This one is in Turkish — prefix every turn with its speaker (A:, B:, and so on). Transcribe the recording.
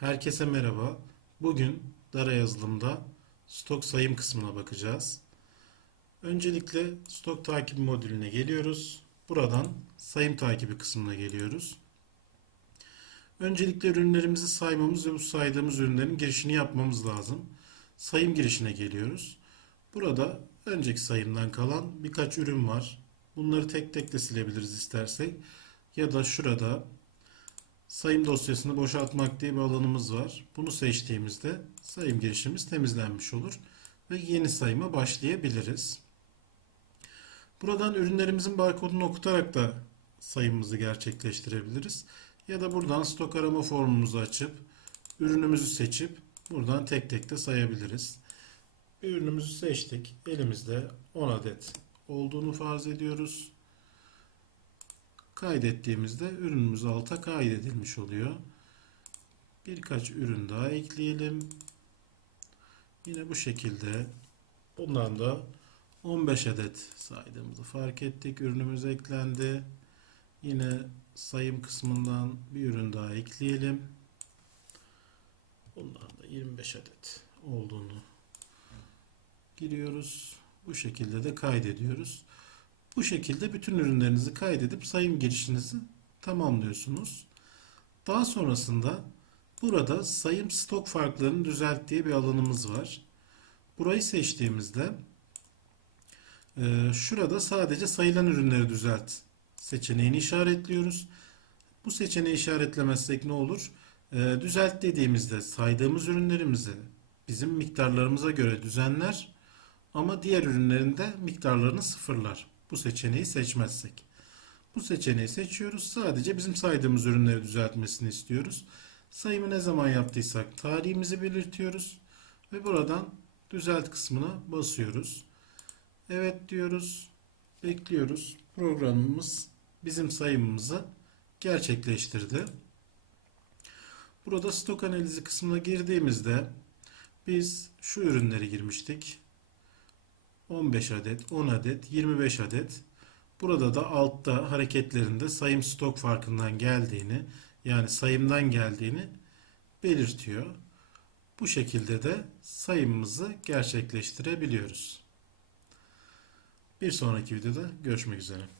A: Herkese merhaba. Bugün Dara yazılımda stok sayım kısmına bakacağız. Öncelikle stok takibi modülüne geliyoruz. Buradan sayım takibi kısmına geliyoruz. Öncelikle ürünlerimizi saymamız ve bu saydığımız ürünlerin girişini yapmamız lazım. Sayım girişine geliyoruz. Burada önceki sayımdan kalan birkaç ürün var. Bunları tek tek de silebiliriz istersek. Ya da şurada sayım dosyasını boşaltmak diye bir alanımız var. Bunu seçtiğimizde sayım girişimiz temizlenmiş olur ve yeni sayıma başlayabiliriz. Buradan ürünlerimizin barkodunu okutarak da sayımımızı gerçekleştirebiliriz. Ya da buradan stok arama formumuzu açıp ürünümüzü seçip buradan tek tek de sayabiliriz. Ürünümüzü seçtik. Elimizde 10 adet olduğunu farz ediyoruz. Kaydettiğimizde ürünümüz alta kaydedilmiş oluyor. Birkaç ürün daha ekleyelim. Yine bu şekilde bundan da 15 adet saydığımızı fark ettik. Ürünümüz eklendi. Yine sayım kısmından bir ürün daha ekleyelim. Bundan da 25 adet olduğunu giriyoruz. Bu şekilde de kaydediyoruz. Bu şekilde bütün ürünlerinizi kaydedip sayım girişinizi tamamlıyorsunuz. Daha sonrasında burada sayım stok farklarını düzelt diye bir alanımız var. Burayı seçtiğimizde e, şurada sadece sayılan ürünleri düzelt seçeneğini işaretliyoruz. Bu seçeneği işaretlemezsek ne olur? E, düzelt dediğimizde saydığımız ürünlerimizi bizim miktarlarımıza göre düzenler ama diğer ürünlerinde miktarlarını sıfırlar. Bu seçeneği seçmezsek. Bu seçeneği seçiyoruz. Sadece bizim saydığımız ürünleri düzeltmesini istiyoruz. Sayımı ne zaman yaptıysak tarihimizi belirtiyoruz. Ve buradan düzelt kısmına basıyoruz. Evet diyoruz. Bekliyoruz. Programımız bizim sayımımızı gerçekleştirdi. Burada stok analizi kısmına girdiğimizde biz şu ürünleri girmiştik. 15 adet, 10 adet, 25 adet. Burada da altta hareketlerinde sayım stok farkından geldiğini yani sayımdan geldiğini belirtiyor. Bu şekilde de sayımımızı gerçekleştirebiliyoruz. Bir sonraki videoda görüşmek üzere.